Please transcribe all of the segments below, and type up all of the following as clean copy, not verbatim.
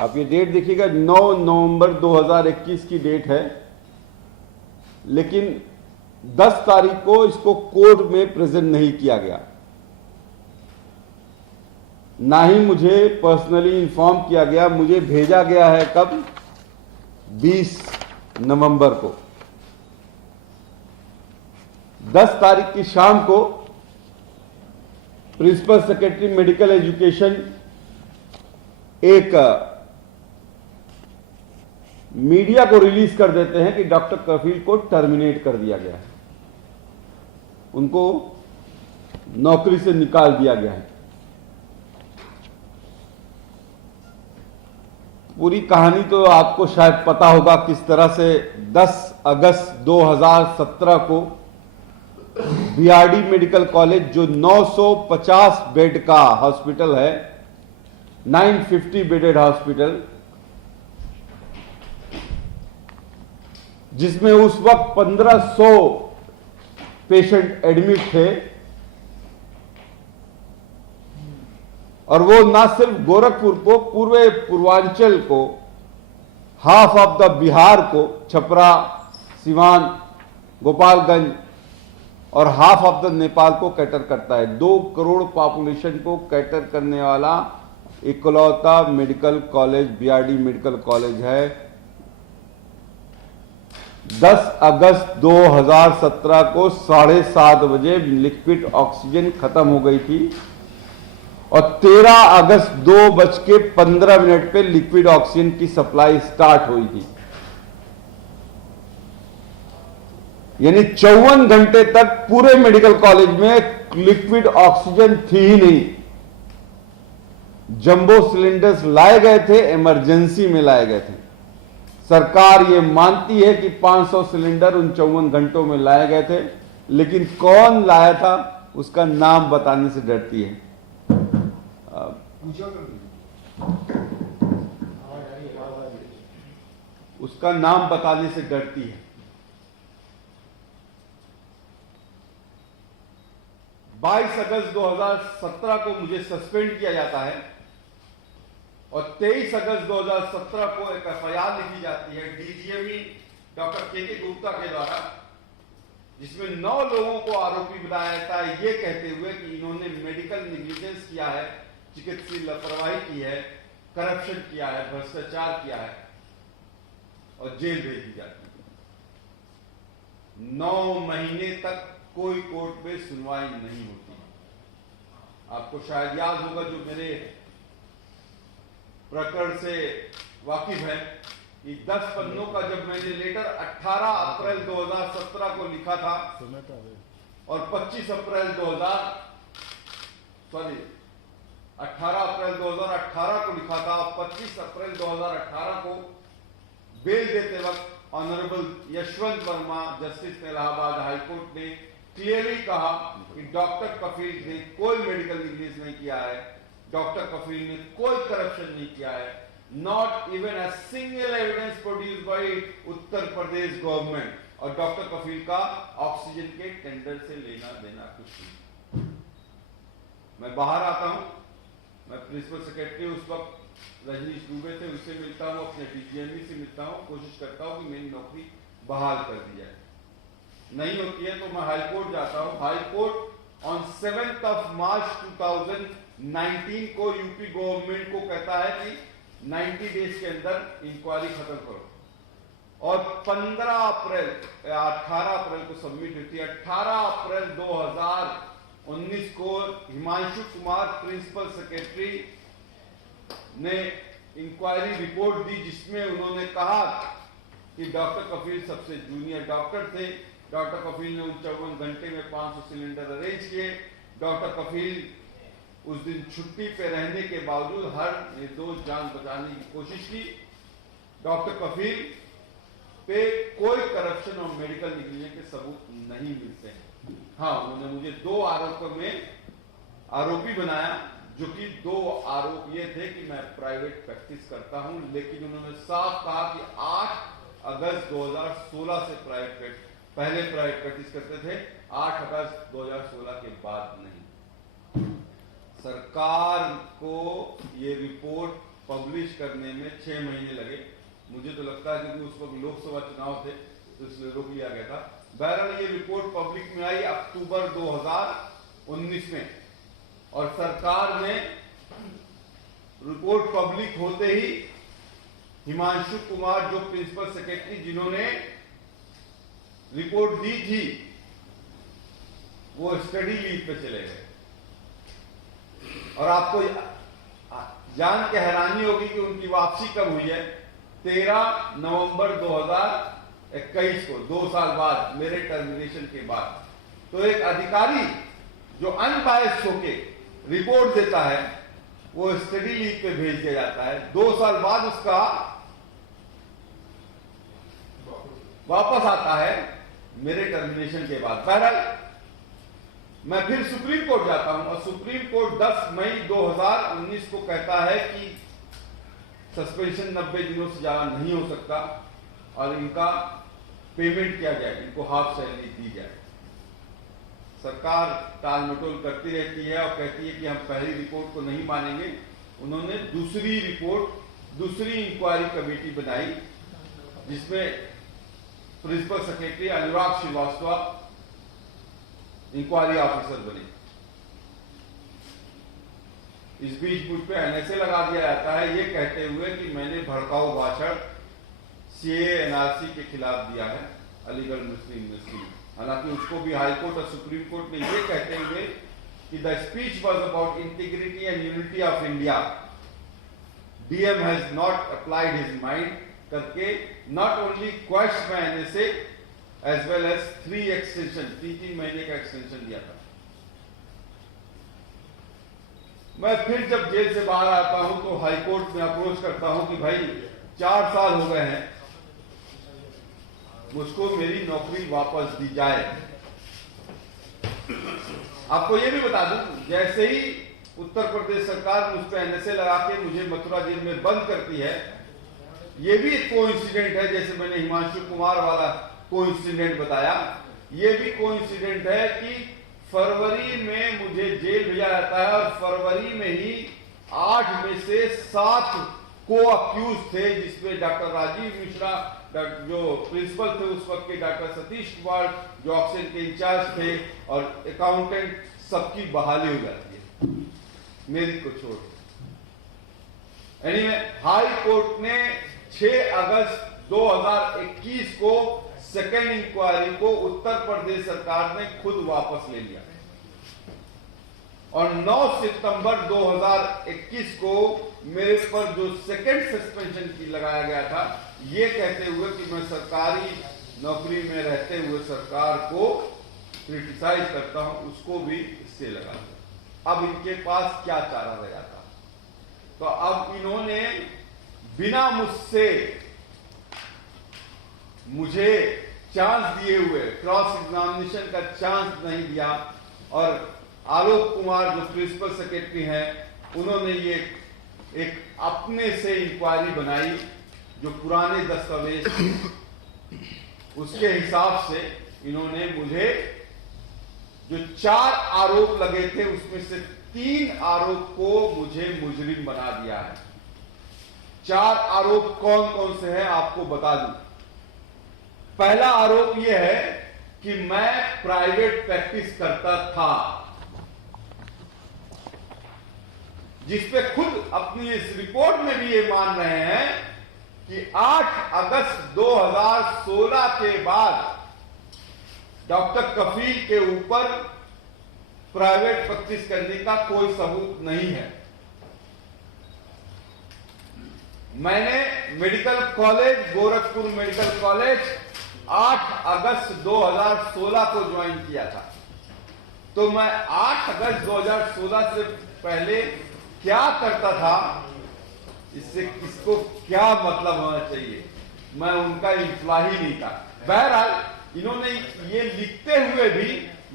आप ये डेट देखिएगा, 9 नवंबर 2021 की डेट है, लेकिन 10 तारीख को इसको कोर्ट में प्रेजेंट नहीं किया गया। ना ही मुझे पर्सनली इन्फॉर्म किया गया। मुझे भेजा गया है कब? 20 नवंबर को। 10 तारीख की शाम को प्रिंसिपल सेक्रेटरी मेडिकल एजुकेशन एक मीडिया को रिलीज कर देते हैं कि डॉक्टर कफील को टर्मिनेट कर दिया गया है, उनको नौकरी से निकाल दिया गया है। पूरी कहानी तो आपको शायद पता होगा किस तरह से 10 अगस्त 2017 को बीआरडी मेडिकल कॉलेज, जो 950 बेड का हॉस्पिटल है, 950 बेडेड हॉस्पिटल, जिसमें उस वक्त 1500 पेशेंट एडमिट थे, और वो ना सिर्फ गोरखपुर को, पूर्व पूर्वांचल को, हाफ ऑफ द बिहार को, छपरा, सिवान, गोपालगंज और हाफ ऑफ द नेपाल को कैटर करता है। 2 करोड़ पॉपुलेशन को कैटर करने वाला इकलौता medical college BRD medical college है। 10 अगस्त 2017 को 7:30 बजे लिक्विड ऑक्सीजन खत्म हो गई थी और 13 अगस्त 2:15 पे लिक्विड ऑक्सीजन की सप्लाई स्टार्ट हुई थी। यानी 54 घंटे तक पूरे मेडिकल कॉलेज में लिक्विड ऑक्सीजन थी ही नहीं। जंबो सिलेंडर्स लाए गए थे, इमरजेंसी में लाए गए थे। सरकार ये मानती है कि 500 सिलेंडर उन 54 घंटों में लाए गए थे, लेकिन कौन लाया था उसका नाम बताने से डरती है। उसका नाम बताने से डरती है। 22 अगस्त 2017 को मुझे सस्पेंड किया जाता है और 23 अगस्त 2017 को एक एफआईआर लिखी जाती है डीजीएमई डॉक्टर के गुप्ता के द्वारा, जिसमें 9 लोगों को आरोपी बनाया जाता है, ये कहते हुए कि इन्होंने मेडिकल नेग्लिजेंस किया है, चिकित्सीय लापरवाही की है, करप्शन किया है, भ्रष्टाचार किया है, और जेल भेज दी जाती है। 9 महीने तक कोई कोर्ट में सुनवाई नहीं होती। आपको शायद याद होगा, जो मेरे प्रकरण से वाकिफ है, कि 10 पन्नों का जब मैंने लेटर 18 अप्रैल 2017 को लिखा था और 18 अप्रैल 2018 को लिखा था और 25 अप्रैल 2018 को बेल देते वक्त honourable Yashwant Verma, justice Allahabad high court ने क्लियरली कहा कि डॉक्टर कफील ने कोई मेडिकल नेग्लिजेंस नहीं किया है, डॉक्टर कफील ने कोई करप्शन नहीं किया है, not even a single evidence produced by Uttar Pradesh government, और डॉक्टर कफील का ऑक्सीजन के टेंडर से लेना देना कुछ नहीं। मैं बाहर आता हूं, मैं प्रिंसिपल सेक्रेटरी उस वक्त रजनीश दुबे थे, उससे मिलता हूं, अपने डीजीएमई से मिलता हूं, कोशिश करता हूं कि मेरी नौकरी बहाल कर दी जाए। नहीं होती है तो मैं हाई कोर्ट जाता हूं। हाई कोर्ट ऑन 7 मार्च 2019 को यूपी गवर्नमेंट को कहता है कि 90 डेज के अंदर इंक्वायरी खत्म करो, और 18 अप्रैल को सबमिट होती है। 18 अप्रैल 2019 को हिमांशु कुमार प्रिंसिपल सेक्रेटरी ने इंक्वायरी रिपोर्ट दी, जिसमें उन्होंने कहा कि डॉक्टर कफील सबसे जूनियर डॉक्टर थे। डॉक्टर कफील ने 54 घंटे में 500 सिलेंडर अरेंज किए। डॉक्टर कफील उस दिन छुट्टी पे रहने के बावजूद हर निर्दोष जान बचाने की कोशिश की। डॉक्टर कफील पे कोई करप्शन और मेडिकल नेग्लिजेंस के सबूत नहीं मिलते हैं। हाँ, उन्होंने मुझे 2 आरोपों में आरोपी बनाया, जो कि 2 आरोप ये थे कि मैं प्राइवेट प्रैक्टिस करता हूं, लेकिन उन्होंने साफ कहा कि 8 अगस्त 2016 से पहले प्राइवेट प्रैक्टिस करते थे, 8 अगस्त 2016 के बाद नहीं। सरकार को ये रिपोर्ट पब्लिश करने में 6 महीने लगे। मुझे तो लगता है कि उस वक्त लोकसभा चुनाव थे तो इसलिए रोक लिया गया था। बहरहाल ये रिपोर्ट पब्लिक में आई अक्टूबर 2019 में, और सरकार ने रिपोर्ट पब्लिक होते ही हिमांशु कुमार जो प्रिंसिपल सेक्रेटरी जिन्होंने रिपोर्ट दी थी वो स्टडी लीव पे चले गए। और आपको जान के हैरानी होगी कि उनकी वापसी कब हुई है? 13 नवंबर 2021 को, 2 साल बाद, मेरे टर्मिनेशन के बाद। तो एक अधिकारी जो अनबायस्ड होके रिपोर्ट देता है वो स्टडी लीव पे भेज दिया जाता है, 2 साल बाद उसका वापस आता है मेरे टर्मिनेशन के बाद। बहरहाल मैं फिर सुप्रीम कोर्ट जाता हूं और सुप्रीम कोर्ट 10 मई 2019 को कहता है कि सस्पेंशन 90 दिनों से ज्यादा नहीं हो सकता और इनका पेमेंट किया जाए, इनको हाफ सैलरी दी जाए। सरकार टाल मटोल करती रहती है और कहती है कि हम पहली रिपोर्ट को नहीं मानेंगे। उन्होंने दूसरी रिपोर्ट, दूसरी इंक्वायरी कमेटी बनाई जिसमें प्रिंसिपल सेक्रेटरी अनुराग श्रीवास्तव इंक्वायरी ऑफिसर बने। इस बीच मुझ पे एनएसए लगा दिया जाता है ये कहते हुए कि मैंने भड़काऊ भाषण सीए एनआरसी के खिलाफ दिया है अलीगढ़ मुस्लिम यूनिवर्सिटी। हालांकि उसको भी हाई कोर्ट और सुप्रीम कोर्ट ने ये कहते हुए कि the speech was about integrity and unity of India, DM has not applied his mind करके not only question my NSA as well as 3 extension, 3 महीने का एक्सटेंशन दिया था। मैं फिर जब जेल से बाहर आता हूं तो हाई कोर्ट में अप्रोच करता हूं कि भाई 4 साल हो गए हैं, मुझको मेरी नौकरी वापस दी जाए। आपको यह भी बता दूं, जैसे ही उत्तर प्रदेश सरकार मुझ पर एनएसए लगा के मुझे मथुरा जेल में बंद करती है, यह भी एक कोइंसिडेंट है। जैसे मैंने हिमांशु कुमार वाला कोइंसिडेंट बताया, यह भी कोइंसिडेंट है कि फरवरी में मुझे जेल भेजा जाता है और फरवरी में ही 8 में से 7 को अक्यूज थे, जिसमें डॉक्टर राजीव मिश्रा जो प्रिंसिपल थे उस वक्त के, डॉक्टर सतीश कुमार जो ऑक्सीजन के इंचार्ज थे, और अकाउंटेंट, सबकी बहाली हो जाती है मेरी को छोड़। एनीवे, हाई कोर्ट ने 6 अगस्त 2021 को सेकेंड इंक्वायरी को उत्तर प्रदेश सरकार ने खुद वापस ले लिया और 9 सितंबर 2021 को मेरे पर जो सेकेंड सस्पेंशन की लगाया गया था, ये कहते हुए कि मैं सरकारी नौकरी में रहते हुए सरकार को क्रिटिसाइज करता हूं, उसको भी इससे लगा दिया। अब इनके पास क्या चारा रह जाता? तो अब इन्होंने बिना मुझे चांस दिए हुए, क्रॉस एग्जामिनेशन का चांस नहीं दिया, और आलोक कुमार जो प्रिंसिपल सेक्रेटरी हैं उन्होंने ये एक अपने से इंक्वायरी बनाई जो पुराने दस्तावेज उसके हिसाब से इन्होंने मुझे जो 4 आरोप लगे थे उसमें से 3 आरोप को मुझे मुजरिम बना दिया है। 4 आरोप कौन कौन से हैं आपको बता दूं। पहला आरोप यह है कि मैं प्राइवेट प्रैक्टिस करता था, जिसपे खुद अपनी इस रिपोर्ट में भी ये मान रहे हैं कि 8 अगस्त 2016 के बाद डॉक्टर कफील के ऊपर प्राइवेट प्रैक्टिस करने का कोई सबूत नहीं है। मैंने medical college, Gorakhpur medical college 8 अगस्त 2016 को ज्वाइन किया था। तो मैं 8 अगस्त 2016 से पहले क्या करता था, इससे किसको क्या मतलब होना चाहिए? मैं उनका इम्प्लॉय नहीं था। बहरहाल इन्होंने ये लिखते हुए भी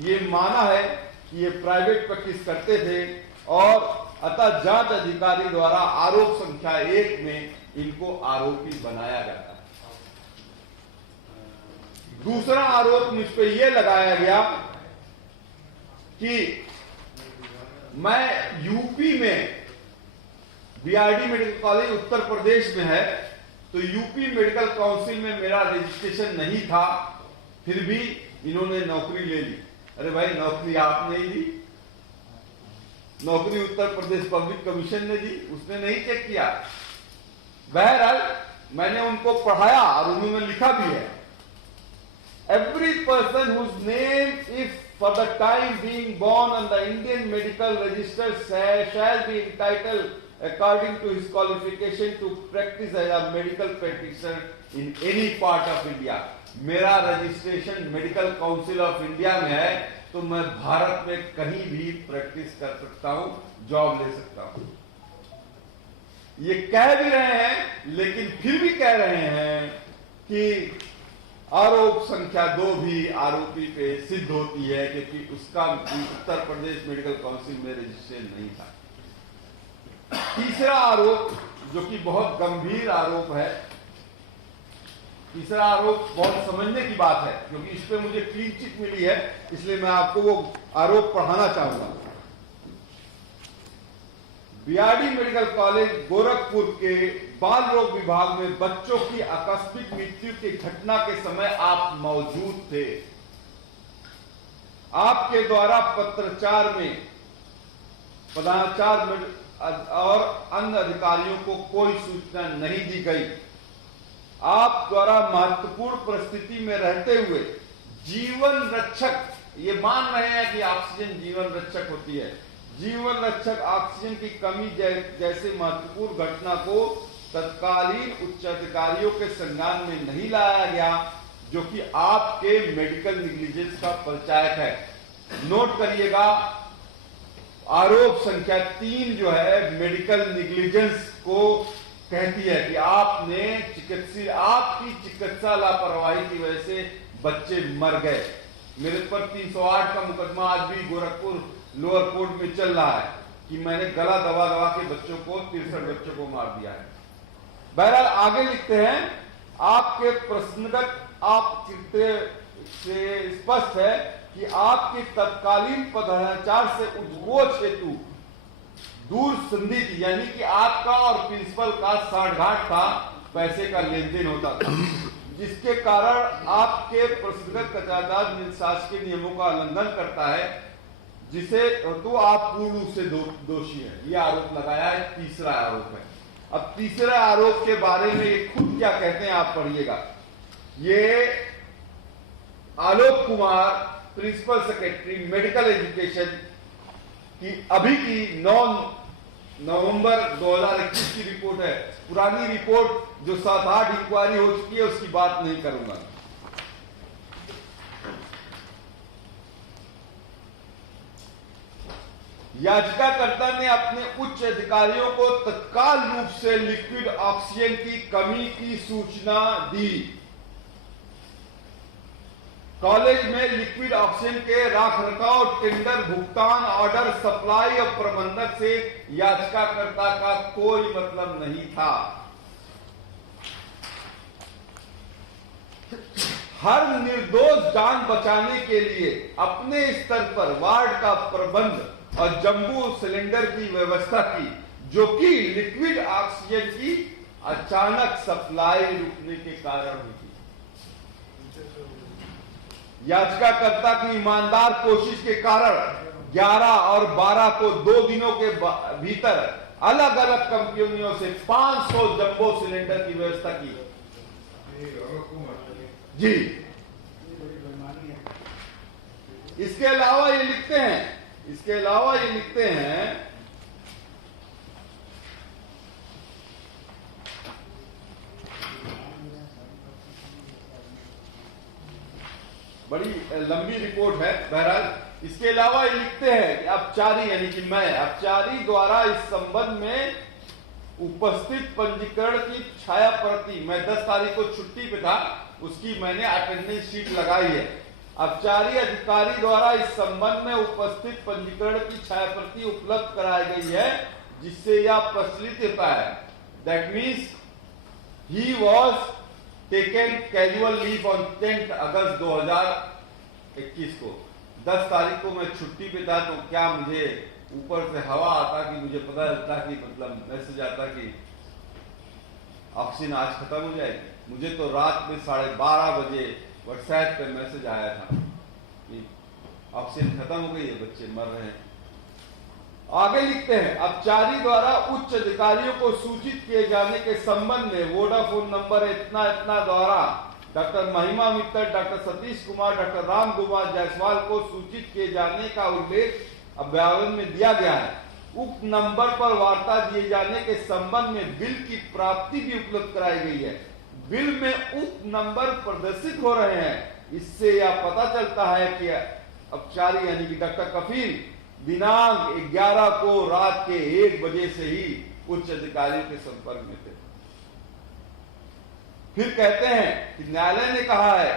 ये माना है कि ये प्राइवेट प्रैक्टिस करते थे, और अतः जांच अधिकारी द्वारा आरोप संख्या 1 में इनको आरोपी बनाया जाता है। दूसरा आरोप मुझ पर यह लगाया गया कि मैं यूपी में BRD medical college Uttar Pradesh में है, तो यूपी मेडिकल काउंसिल में मेरा रजिस्ट्रेशन नहीं था, फिर भी इन्होंने नौकरी ले ली। अरे भाई, नौकरी आपने ही दी, नौकरी उत्तर प्रदेश पब्लिक कमीशन ने दी, उसने नहीं चेक किया। बहरहाल मैंने उनको पढ़ाया और उन्होंने लिखा भी है, every person whose name if for the time being born on the Indian medical register shall be entitled according to his qualification to practice as a medical practitioner in any part of India। मेरा registration medical council of India में है, तो मैं भारत में कहीं भी practice कर सकता हूं, जॉब ले सकता हूं। ये कह भी रहे हैं, लेकिन फिर भी कह रहे हैं कि आरोप संख्या 2 भी आरोपी पे सिद्ध होती है, क्योंकि उसका उत्तर प्रदेश मेडिकल काउंसिल में रजिस्ट्रेशन नहीं था। तीसरा आरोप, जो कि बहुत गंभीर आरोप है, तीसरा आरोप बहुत समझने की बात है, क्योंकि इस पे मुझे क्लीन चिट मिली है, इसलिए मैं आपको वो आरोप पढ़ाना चाहूंगा। बीआरडी मेडिकल कॉलेज गोरखपुर के बाल रोग विभाग में बच्चों की आकस्मिक मृत्यु की घटना के समय आप मौजूद थे। आपके द्वारा पत्राचार में प्रधानाचार्य और अन्य अधिकारियों को कोई सूचना नहीं दी गई। आप द्वारा महत्वपूर्ण परिस्थिति में रहते हुए जीवन रक्षक, ये मान रहे हैं कि ऑक्सीजन जीवन रक्षक होती है, जीवन रक्षक ऑक्सीजन की कमी जैसे महत्वपूर्ण घटना को तत्कालीन उच्च अधिकारियों के संज्ञान में नहीं लाया गया, जो कि आपके मेडिकल निग्लिजेंस का परिचायक है। नोट करिएगा, आरोप संख्या 3 जो है मेडिकल निग्लिजेंस को कहती है कि आपकी चिकित्सा लापरवाही की वजह से बच्चे मर गए। मेरे पर 308 का मुकदमा आज भी गोरखपुर लोअर कोर्ट में चल रहा है कि मैंने गला दबा दबा के बच्चों को 63 बच्चों को मार दिया है। बहरहाल आगे लिखते हैं, आपके प्रश्नगत आप से स्पष्ट है कि आपके तत्कालीन पदाचार से उद्घोष हेतु दूर संधि थी, यानी कि आपका और प्रिंसिपल का साठगांठ था, पैसे का लेन देन होता था, जिसके कारण आपके प्रश्नगत कदाचार शासकीय नियमों का उल्लंघन करता है, जिसे तो आप पूर्ण रूप से दोषी हैं। यह आरोप लगाया है, तीसरा आरोप है। अब तीसरा आरोप के बारे में ये खुद क्या कहते हैं, आप पढ़िएगा। ये Alok Kumar, principal secretary medical education की अभी की 9 नवंबर 2021 की रिपोर्ट है। पुरानी रिपोर्ट जो 7-8 इंक्वायरी हो चुकी है, उसकी बात नहीं करूंगा। याचिकाकर्ता ने अपने उच्च अधिकारियों को तत्काल रूप से लिक्विड ऑक्सीजन की कमी की सूचना दी। कॉलेज में लिक्विड ऑक्सीजन के रखरखाव, टेंडर, भुगतान, ऑर्डर, सप्लाई और प्रबंधक से याचिकाकर्ता का कोई मतलब नहीं था। हर निर्दोष जान बचाने के लिए अपने स्तर पर वार्ड का प्रबंध और जंबू सिलेंडर की व्यवस्था की, जो कि लिक्विड ऑक्सीजन की अचानक सप्लाई रुकने के कारण हुई थी। याचिकाकर्ता की ईमानदार कोशिश के कारण 11 और 12 को 2 दिनों के भीतर अलग अलग कंपनियों से 500 जंबो सिलेंडर की व्यवस्था की। जी, इसके अलावा ये लिखते हैं, बड़ी लंबी रिपोर्ट है। बहरहाल इसके अलावा ये लिखते हैं कि अपचारी, यानी कि मैं अपचारी द्वारा इस संबंध में उपस्थित पंजीकरण की छाया प्रति, मैं 10 तारीख को छुट्टी पे था, उसकी मैंने अटेंडेंस शीट लगाई है। अपचारी अधिकारी द्वारा इस संबंध में उपस्थित पंजीकरण की छाया प्रति उपलब्ध कराई गई है, जिससे यह प्रचलित होता है। That means he was taken casual leave on 10 अगस्त 2021 को। 10 तारीख को मैं छुट्टी पे था, तो क्या मुझे ऊपर से हवा आता कि मुझे पता चलता कि मतलब मैसेज आता कि ऑक्सीजन आज खत्म हो जाएगी। मुझे तो रात में 12:30 बजे व्हाट्सएप पे मैसेज आया था कि ऑक्सीजन खत्म हो गई है, बच्चे मर रहे हैं। आगे लिखते हैं, अपचारी द्वारा उच्च अधिकारियों को सूचित किए जाने के संबंध में वोडाफोन नंबर इतना इतना द्वारा डॉक्टर महिमा मित्तल, डॉक्टर सतीश कुमार, डॉक्टर राम कुमार जायसवाल को सूचित किए जाने का उल्लेख अभ्यावन में दिया गया है। उक्त नंबर पर वार्ता दिए जाने के संबंध में बिल की प्राप्ति भी उपलब्ध कराई गई है। बिल में उक्त नंबर प्रदर्शित हो रहे हैं। इससे यह पता चलता है कि अपचारी यानी कि डॉक्टर कफील दिनांक 11 को रात के 1 बजे से ही उच्च अधिकारियों के संपर्क में थे। फिर कहते हैं कि न्यायालय ने कहा है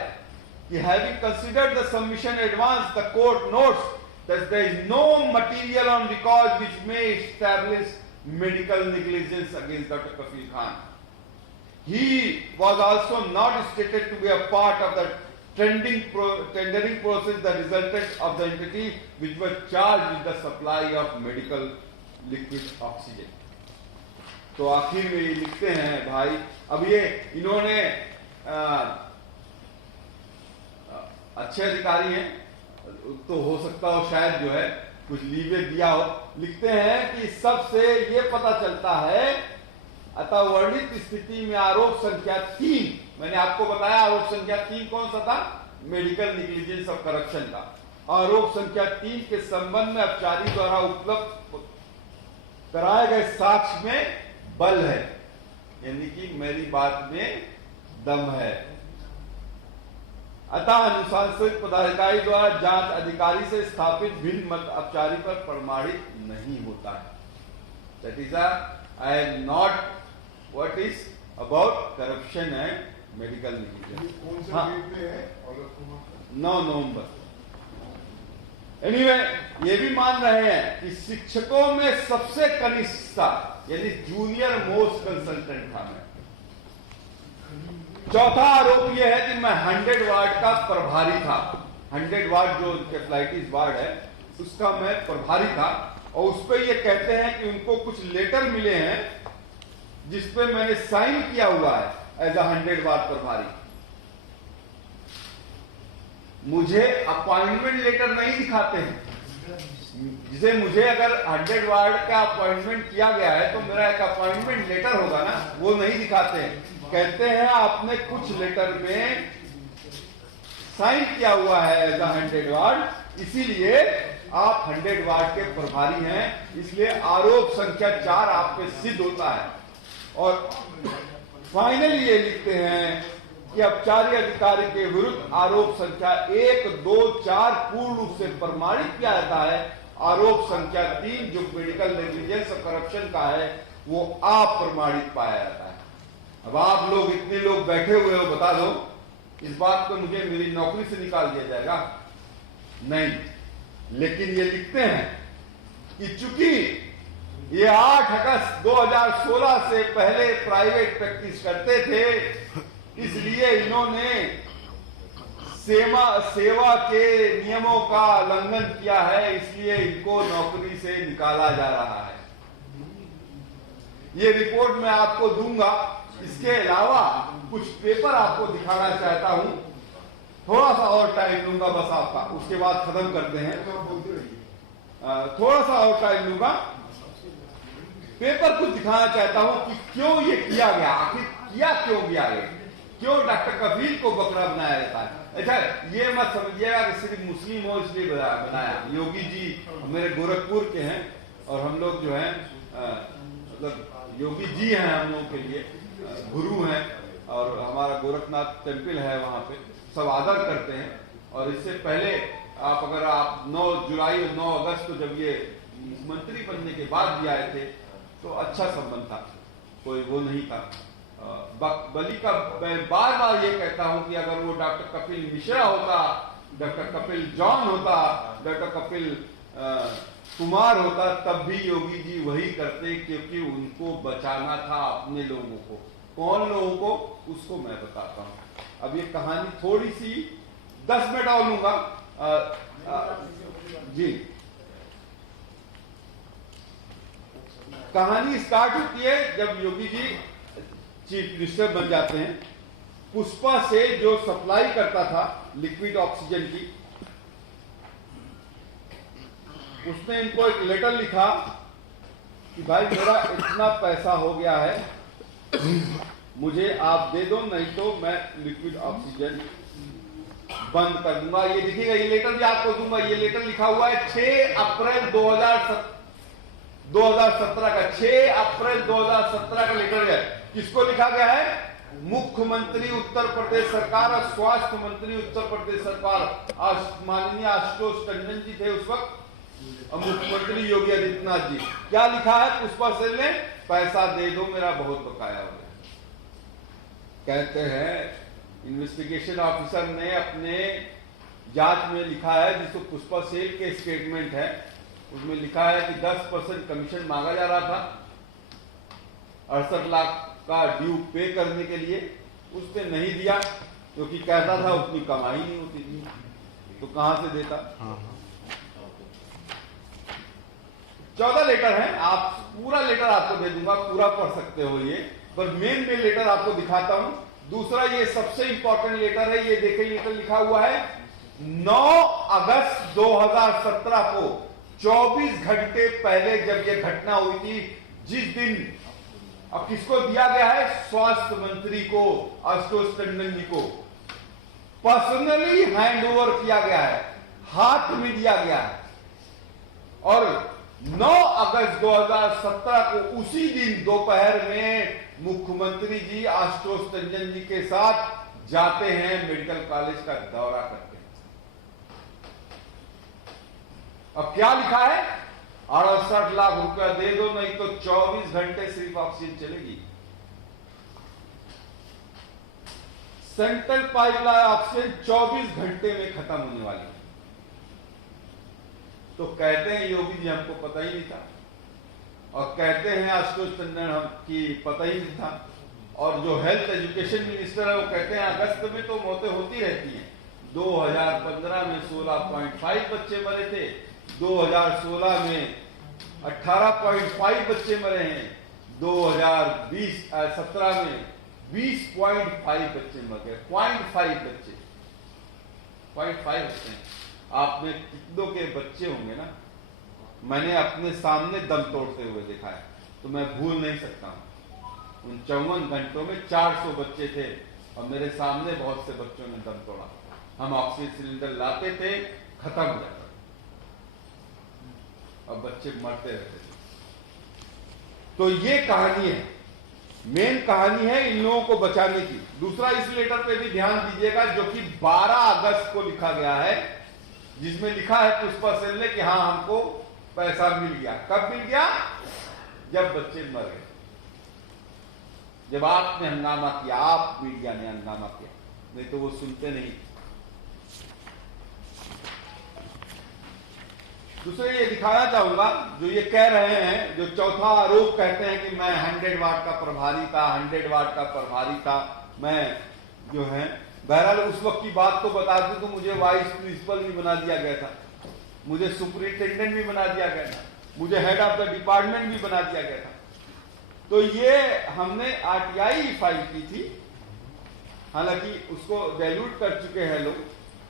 कि having considered the submission advance the court notes that there is no material on record which may establish medical negligence against Dr. Kafil Khan. He was also not stated to be a part of the tendering process that resulted of the entity which was charged with the supply of medical liquid oxygen. तो आखिर में ये लिखते हैं भाई, अब ये इन्होंने अच्छे अधिकारी हैं तो हो सकता हो शायद जो है कुछ लीवे दिया हो। लिखते हैं कि सबसे ये पता चलता है, अतः वर्णित स्थिति में आरोप संख्या 3, मैंने आपको बताया आरोप संख्या 3 कौन सा था, मेडिकल निग्लिजेंस ऑफ करप्शन का। आरोप संख्या 3 के संबंध में अपचारी द्वारा उपलब्ध कराए गए साक्ष्य में बल है, यानी कि मेरी बात में दम है। अतः अनुशासित पदाधिकारी द्वारा जांच अधिकारी से स्थापित भिन्न मत अपचारी पर प्रमाणित नहीं होता है। That is I am not what is about corruption and medical negligence. 9 November. Anyway ये भी मान रहे हैं कि शिक्षकों में सबसे कनिष्ठ था, यानी जूनियर मोस्ट कंसल्टेंट था मैं। चौथा आरोप यह है कि मैं 100 वार्ड का प्रभारी था। 100 वार्ड जो कैफलाइटिस वार्ड है उसका मैं प्रभारी था, और उस पर यह कहते हैं कि उनको कुछ लेटर मिले हैं जिसपे मैंने साइन किया हुआ है एज अ 100 वार्ड प्रभारी। मुझे अपॉइंटमेंट लेटर नहीं दिखाते हैं, जिसे मुझे अगर 100 वार्ड का अपॉइंटमेंट किया गया है तो मेरा एक अपॉइंटमेंट लेटर होगा ना, वो नहीं दिखाते हैं। कहते हैं आपने कुछ लेटर में साइन किया हुआ है एज अ 100 वार्ड, इसीलिए आप 100 वार्ड के प्रभारी हैं, इसलिए आरोप संख्या 4 आप पे सिद्ध होता है। और फाइनली ये लिखते हैं कि अपचारी अधिकारी के विरुद्ध आरोप संख्या 1, 2, 4 पूर्ण रूप से प्रमाणित किया जाता है। आरोप संख्या 3 जो मेडिकल नेग्लिजेंस और करप्शन का है वो अप्रमाणित पाया जाता है। अब आप लोग इतने लोग बैठे हुए हो, बता दो इस बात को मुझे मेरी नौकरी से निकाल दिया जाएगा? नहीं। लेकिन ये लिखते हैं कि चूंकि ये 8 अगस्त 2016 से पहले प्राइवेट प्रैक्टिस करते थे, इसलिए इन्होंने सेवा के नियमों का उल्लंघन किया है, इसलिए इनको नौकरी से निकाला जा रहा है। ये रिपोर्ट मैं आपको दूंगा। इसके अलावा कुछ पेपर आपको दिखाना चाहता हूं, थोड़ा सा और टाइम लूंगा बस आपका, उसके बाद खत्म करते हैं। थोड़ा सा और टाइम लूंगा। पेपर कुछ दिखाना चाहता हूं कि क्यों ये किया गया, आखिर किया क्यों गया है, क्यों डॉक्टर कफील को बकरा बनाया जाता है। अच्छा, ये मत समझिएगा कि सिर्फ मुस्लिम हो इसलिए बनाया। योगी जी मेरे गोरखपुर के हैं और हम लोग जो है मतलब योगी जी हैं हम लोगों के लिए गुरु हैं, और हमारा गोरखनाथ टेम्पल है वहां पे, सब आदर करते हैं। और इससे पहले अगर आप 9 जुलाई और 9 अगस्त को जब ये मंत्री बनने के बाद भी आए थे तो अच्छा संबंध था, कोई वो नहीं था। बली का मैं बार बार ये कहता हूं कि अगर वो डॉक्टर कपिल मिश्रा होता, डॉक्टर कपिल जॉन होता, डॉक्टर कपिल कुमार होता, तब भी योगी जी वही करते, क्योंकि उनको बचाना था अपने लोगों को। कौन लोगों को, उसको मैं बताता हूं। अब ये कहानी थोड़ी सी 10 मिनट और लूंगा जी। कहानी स्टार्ट होती है जब योगी जी चीफ मिनिस्टर बन जाते हैं। पुष्पा से जो सप्लाई करता था लिक्विड ऑक्सीजन की, उसने इनको एक लेटर लिखा कि भाई मेरा इतना पैसा हो गया है, मुझे आप दे दो, नहीं तो मैं लिक्विड ऑक्सीजन बंद कर दूंगा। ये देखिएगा, ये लेटर भी आपको दूंगा। ये लेटर लिखा हुआ है 6 अप्रैल 2017 का, 6 अप्रैल 2017 का लेटर है। किसको लिखा गया है? मुख्यमंत्री उत्तर प्रदेश सरकार और स्वास्थ्य मंत्री उत्तर प्रदेश सरकार माननीय आशुतोष टंडन जी थे उस वक्त, और मुख्यमंत्री योगी आदित्यनाथ जी। क्या लिखा है पुष्पा सेन ने? पैसा दे दो, मेरा बहुत बकाया हो गया। कहते हैं इन्वेस्टिगेशन ऑफिसर ने अपने जांच में लिखा है, जिसको पुष्पा सेन के स्टेटमेंट है, उसमें लिखा है कि 10% कमीशन मांगा जा रहा था 68 लाख का ड्यू पे करने के लिए। उसने नहीं दिया क्योंकि कहता था उतनी कमाई नहीं होती थी, तो कहां से देता। 14 लेटर है, आप पूरा लेटर आपको दे दूंगा, पूरा पढ़ सकते हो ये, पर मेन लेटर आपको दिखाता हूं। दूसरा ये सबसे इंपॉर्टेंट लेटर है, ये देखें, लेटर लिखा हुआ है 9 अगस्त 2017 को, 24 घंटे पहले जब ये घटना हुई थी, जिस दिन, अब किसको दिया गया है? स्वास्थ्य मंत्री को, आशुतोष टंडन जी को पर्सनली हैंड ओवर किया गया है, हाथ में दिया गया है। और 9 अगस्त 2017 को उसी दिन दोपहर में मुख्यमंत्री जी आशुतोष टंडन जी के साथ जाते हैं, मेडिकल कॉलेज का दौरा करते हैं। अब क्या लिखा है? 68 लाख रुपया दे दो, नहीं तो 24 घंटे सिर्फ ऑक्सीजन चलेगी। सेंट्रल पाइपलाइन ऑक्सीजन 24 घंटे में खत्म होने वाली है। तो कहते हैं योगी जी हमको पता ही नहीं था, और कहते हैं आशुतोष टंडन हम की पता ही नहीं था, और जो हेल्थ एजुकेशन मिनिस्टर है वो कहते हैं अगस्त में तो मौतें होती रहती हैं। 2015 में 16.5 बच्चे मरे थे, 2016 में 18.5 बच्चे मरे हैं, 2017 में 20.5 बच्चे मर गए। 0.5 बच्चे, 0.5 बच्चे। आप में कितनों के बच्चे होंगे ना, मैंने अपने सामने दम तोड़ते हुए देखा है, तो मैं भूल नहीं सकता हूं। उन 54 घंटों में 400 बच्चे थे, और मेरे सामने बहुत से बच्चों ने दम तोड़ा। हम ऑक्सीजन सिलेंडर लाते थे, खत्म हो जाता, और बच्चे मरते रहते थे। तो ये कहानी है, मेन कहानी है इन लोगों को बचाने की। दूसरा, इस लेटर पे भी ध्यान दीजिएगा, जो कि 12 अगस्त को लिखा गया है, जिसमें लिखा है पुष्पा सेन ने कि हाँ हमको पैसा मिल गया। कब मिल गया? जब बच्चे मर गए, जब आपने हंगामा किया, आप मीडिया ने हंगामा किया, नहीं तो वो सुनते नहीं। दूसरे ये दिखाना चाहूंगा, जो ये कह रहे हैं, जो चौथा आरोप कहते हैं कि मैं 100 वाट का प्रभारी था, 100 वाट का प्रभारी था, मैं जो है, बहरहाल उस वक्त की बात तो बता दूं तो मुझे वाइस प्रिंसिपल भी बना दिया गया था, मुझे सुपरिंटेंडेंट भी बना दिया गया था, मुझे हेड ऑफ द डिपार्टमेंट भी बना दिया गया था। तो ये हमने आरटीआई फाइल की थी, हालांकि उसको डाइल्यूट कर चुके हैं लोग।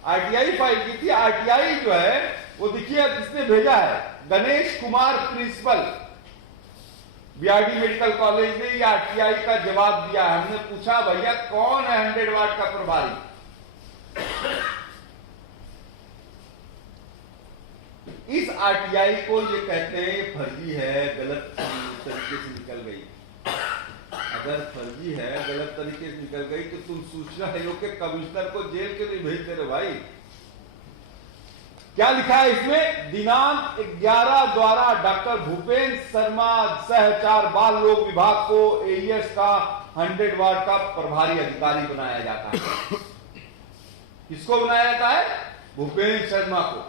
आरटीआई फाइल की थी। आरटीआई जो है वो देखिए किसने भेजा है, Ganesh Kumar principal, BRD medical college ने ये आरटीआई का जवाब दिया। हमने पूछा भैया कौन है 100 वाट का प्रभारी? इस आरटीआई को ये कहते हैं ये फर्जी है, गलत तरीके से निकल गई। अगर फर्जी है, गलत तरीके से निकल गई, तो तुम सूचना आयोग के कमिश्नर को जेल क्यों नहीं भेजते रहे भाई? क्या लिखा है इसमें? दिनांक 11 द्वारा डॉक्टर भूपेंद्र शर्मा सहचार बाल रोग विभाग को एईएस का 100 वाट का प्रभारी अधिकारी बनाया जाता है। किसको बनाया जाता है? भूपेंद्र शर्मा को।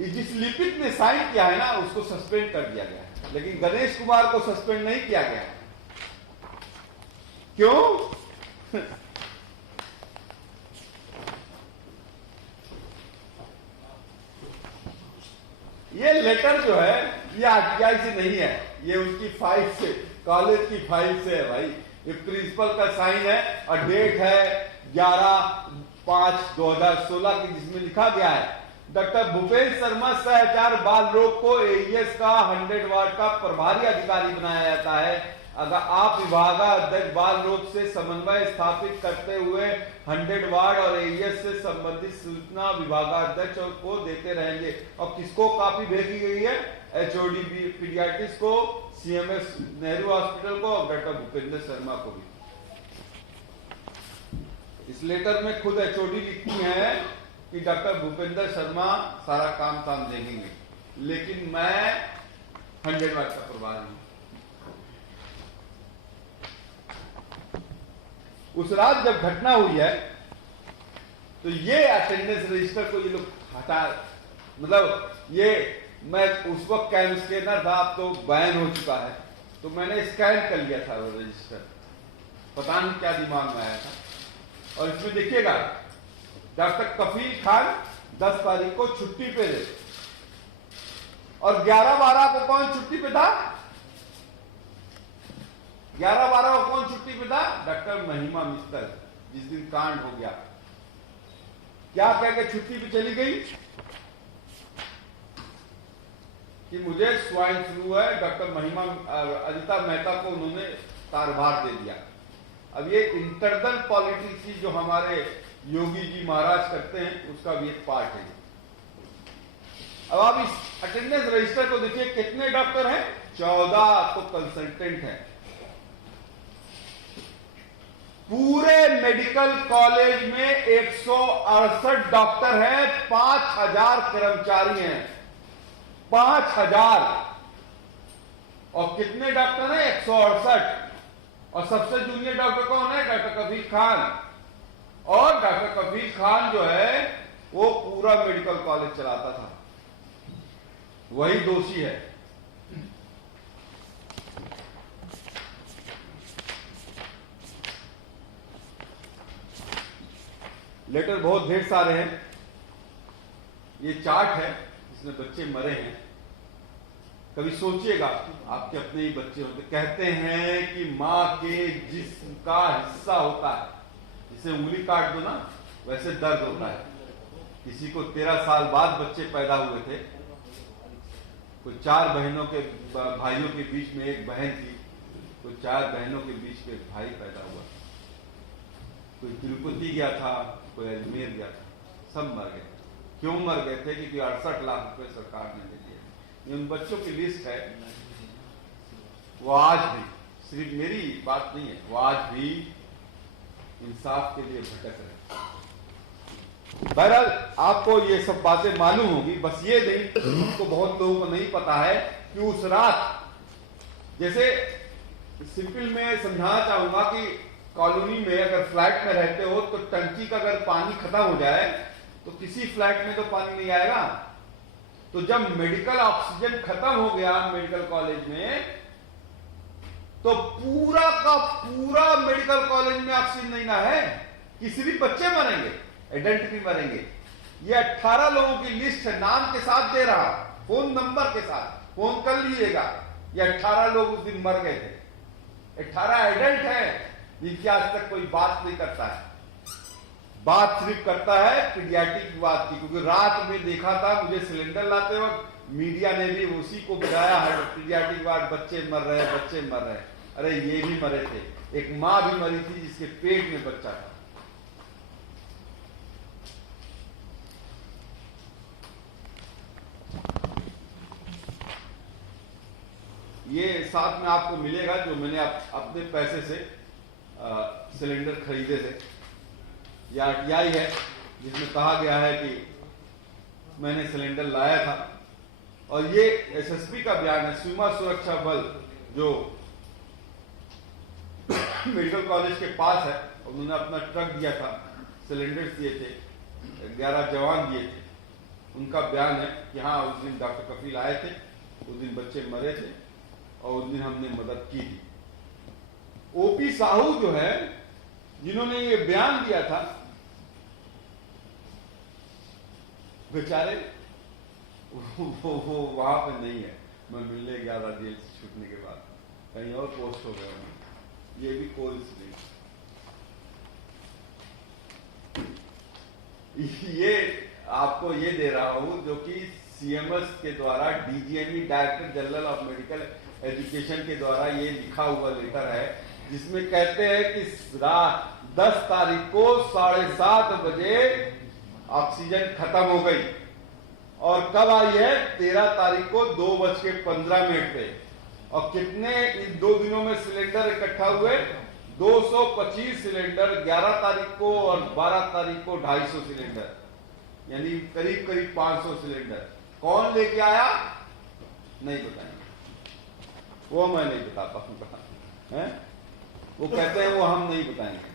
जिस लिपिक ने साइन किया है ना, उसको सस्पेंड कर दिया गया है, लेकिन गणेश कुमार को सस्पेंड नहीं किया गया। क्यों? ये लेटर जो है ये आरटीआई से नहीं है, ये उनकी फाइल से, कॉलेज की फाइल से है भाई। ये प्रिंसिपल का साइन है और डेट है 11/5/2016 की, जिसमें लिखा गया है डॉक्टर भूपेंद्र शर्मा सहचार बाल रोग को एईएस का 100 वार्ड का प्रभारी अधिकारी बनाया जाता है। अगर आप विभागाध्यक्ष बाल रोग से समन्वय स्थापित करते हुए 100 वार्ड और एईएस से संबंधित सूचना विभागाध्यक्ष को देते रहेंगे। और किसको कॉपी भेजी गई है? एचओडी पीडियाट्रिक्स को, सीएमएस नेहरू हॉस्पिटल को और डॉक्टर भूपेंद्र शर्मा को भी। इस लेटर में खुद एचओडी लिखती है कि डॉक्टर भूपेंद्र शर्मा सारा काम देखेंगे, लेकिन मैं 100 वार्ड का प्रभारी हूं। उस रात जब घटना हुई है तो ये अटेंडेंस रजिस्टर को ये लोग हटा, मतलब ये मैं उस वक्त कैम स्कैनर था, अब तो बैन हो चुका है, तो मैंने स्कैन कर लिया था वो रजिस्टर, पता नहीं क्या दिमाग में आया था। और इसमें देखिएगा डॉक्टर कफील खान 10 तारीख को छुट्टी पे थे और 11/12 को कौन छुट्टी पे था? 11/12 को कौन छुट्टी पे था? डॉक्टर महिमा मित्तल, जिस दिन कांड हो गया। क्या कह के छुट्टी पे चली गई कि मुझे स्वाइन फ्लू है। डॉक्टर महिमा अनिता मेहता को उन्होंने कार्यभार दे दिया। अब ये इंटरनल पॉलिटिक्स की जो हमारे योगी जी महाराज करते हैं, उसका भी एक पार्ट है। अब आप इस अटेंडेंस रजिस्टर को देखिए, कितने डॉक्टर हैं? 14 तो कंसल्टेंट हैं। पूरे मेडिकल कॉलेज में 168 डॉक्टर हैं, 5000 कर्मचारी हैं, 5000। और कितने डॉक्टर हैं? 168। और सबसे जूनियर डॉक्टर कौन है? डॉक्टर कफील खान। और डॉक्टर कफील खान जो है वो पूरा मेडिकल कॉलेज चलाता था, वही दोषी है। लेटर बहुत ढेर सारे हैं। ये चार्ट है जिसमें बच्चे मरे हैं। कभी सोचिएगा, आपके अपने ही बच्चे होते। कहते हैं कि मां के जिस्म का हिस्सा होता है, जिसे उंगली काट दो ना वैसे दर्द होता है। किसी को 13 साल बाद बच्चे पैदा हुए थे। कोई 4 बहनों के भाइयों के बीच में एक बहन थी, कोई 4 बहनों के बीच में एक भाई पैदा हुआ। कोई तिरुपति गया था, कोई अजमेर गया था, सब मर गए। क्यों मर गए थे? क्योंकि 68 लाख रुपए सरकार ने दे दिए। ये उन बच्चों की लिस्ट है। वो आज भी, सिर्फ मेरी बात नहीं है, वो आज भी इंसाफ के लिए भटक रहे। बहरहाल आपको ये सब बातें मालूम होगी, बस ये नहीं, तो बहुत लोगों को नहीं पता है कि उस रात, जैसे सिंपल में समझाना चाहूंगा कि कॉलोनी में अगर फ्लैट में रहते हो तो टंकी का अगर पानी खत्म हो जाए तो किसी फ्लैट में तो पानी नहीं आएगा। तो जब मेडिकल ऑक्सीजन खत्म हो गया मेडिकल कॉलेज में, तो पूरा का पूरा मेडिकल कॉलेज में ऑक्सीजन नहीं ना है, किसी भी बच्चे मरेंगे, एडल्ट भी मरेंगे। ये 18 लोगों की लिस्ट है, नाम के साथ दे रहा, फोन नंबर के साथ, फोन कर लीजिएगा। ये 18 लोग उस दिन मर गए थे। 18 एडल्ट हैं जिनकी आज तक कोई बात नहीं करता है। बात सिर्फ करता है पीडियाट्रिक की बात की, क्योंकि रात में देखा था मुझे सिलेंडर लाते वक्त मीडिया ने भी उसी को बताया है, पीडियाट्रिक वार्ड बच्चे मर रहे, बच्चे मर रहे। अरे ये भी मरे थे, एक मां भी मरी थी जिसके पेट में बच्चा था। ये साथ में आपको मिलेगा जो मैंने अपने पैसे से सिलेंडर खरीदे थे। यह आरटीआई है जिसमें कहा गया है कि मैंने सिलेंडर लाया था। और ये एसएसपी का बयान है। सीमा सुरक्षा बल जो मेडिकल कॉलेज के पास है, उन्होंने अपना ट्रक दिया था, सिलेंडर दिए थे, 11 जवान दिए थे। उनका बयान है कि हाँ उस दिन डॉक्टर कफील आए थे, उस दिन बच्चे मरे थे और उस दिन हमने मदद की थी। ओपी साहू जो है जिन्होंने ये बयान दिया था, बेचारे वो वहां पे नहीं है। मैं मिलने गया था जेल से छूटने के बाद, कहीं और पोस्ट हो गया मैं। ये भी कोइंसिडेंस। ये आपको ये दे रहा हूं जो कि सीएमएस के द्वारा DGME director general of medical education के द्वारा ये लिखा हुआ लेटर है, जिसमें कहते हैं कि 10 तारीख को 7:30 बजे ऑक्सीजन खत्म हो गई और कब आई है 13 तारीख को 2:15 पे। और कितने इन 2 दिनों में सिलेंडर इकट्ठा हुए? 225 सिलेंडर 11 तारीख को और 12 तारीख को 250 सिलेंडर, यानी करीब करीब 500 सिलेंडर। कौन लेके आया नहीं बताएंगे, वो मैं नहीं बता पाऊंगा, वो कहते हैं वो हम नहीं बताएंगे।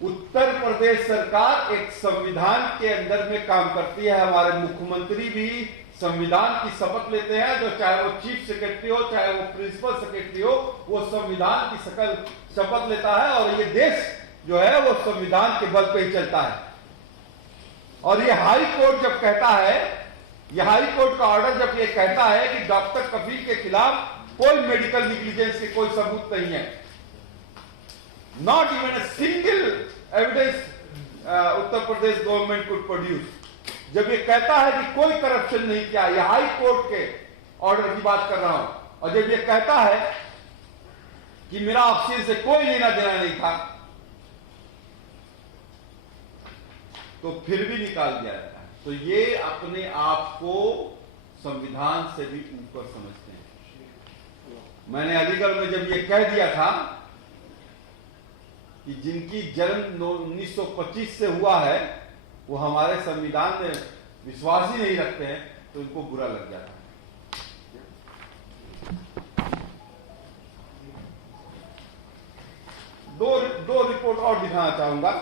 उत्तर प्रदेश सरकार एक संविधान के अंदर में काम करती है। हमारे मुख्यमंत्री भी संविधान की शपथ लेते हैं, जो चाहे वो चीफ सेक्रेटरी हो चाहे वो प्रिंसिपल सेक्रेटरी हो, वो संविधान की शपथ लेता है। और ये देश जो है वो संविधान के बल पे ही चलता है। और ये हाई कोर्ट जब कहता है, ये हाई कोर्ट का ऑर्डर जब ये कहता है कि डॉक्टर कफील के खिलाफ कोई मेडिकल निग्लिजेंस के कोई सबूत नहीं है, not even a single evidence Uttar Pradesh government could produce, जब ये कहता है कि कोई करप्शन नहीं किया, ये हाई कोर्ट के ऑर्डर की बात कर रहा हूं, और जब ये कहता है कि मेरा ऑक्सीजन से कोई लेना देना नहीं था, तो फिर भी निकाल दिया जाता है। तो ये अपने आप को संविधान से भी ऊपर समझते हैं। मैंने अलीगढ़ में जब ये कह दिया था कि जिनकी जन्म 1925 से हुआ है वो हमारे संविधान में विश्वास ही नहीं रखते हैं, तो उनको बुरा लग जाता है। दो रिपोर्ट और दिखाना चाहूंगा,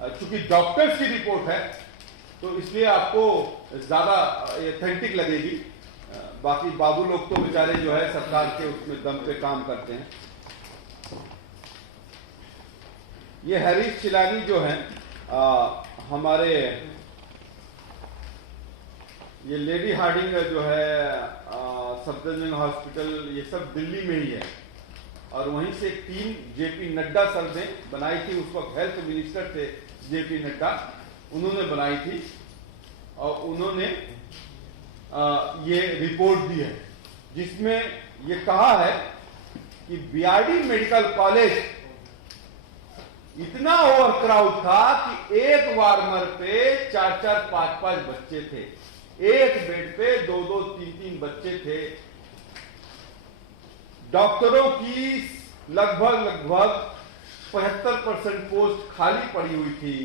चूंकि डॉक्टर्स की रिपोर्ट है तो इसलिए आपको ज्यादा ऑथेंटिक लगेगी। बाकी बाबू लोग तो बेचारे जो है सरकार के उसमें दम पे काम करते हैं। ये हरीश चिलानी जो है हमारे ये लेडी हार्डिंग जो है सफदरजंग हॉस्पिटल, ये सब दिल्ली में ही है। और वहीं से एक टीम जेपी नड्डा सर ने बनाई थी, उस वक्त हेल्थ मिनिस्टर थे जेपी नड्डा, उन्होंने बनाई थी और उन्होंने ये रिपोर्ट दी है, जिसमें ये कहा है कि बीआरडी मेडिकल कॉलेज इतना ओवर क्राउड था कि एक वार्मर पे 4-4, 5-5 बच्चे थे, एक बेड पे 2-2, 3-3 बच्चे थे। डॉक्टरों की लगभग 75% पोस्ट खाली पड़ी हुई थी।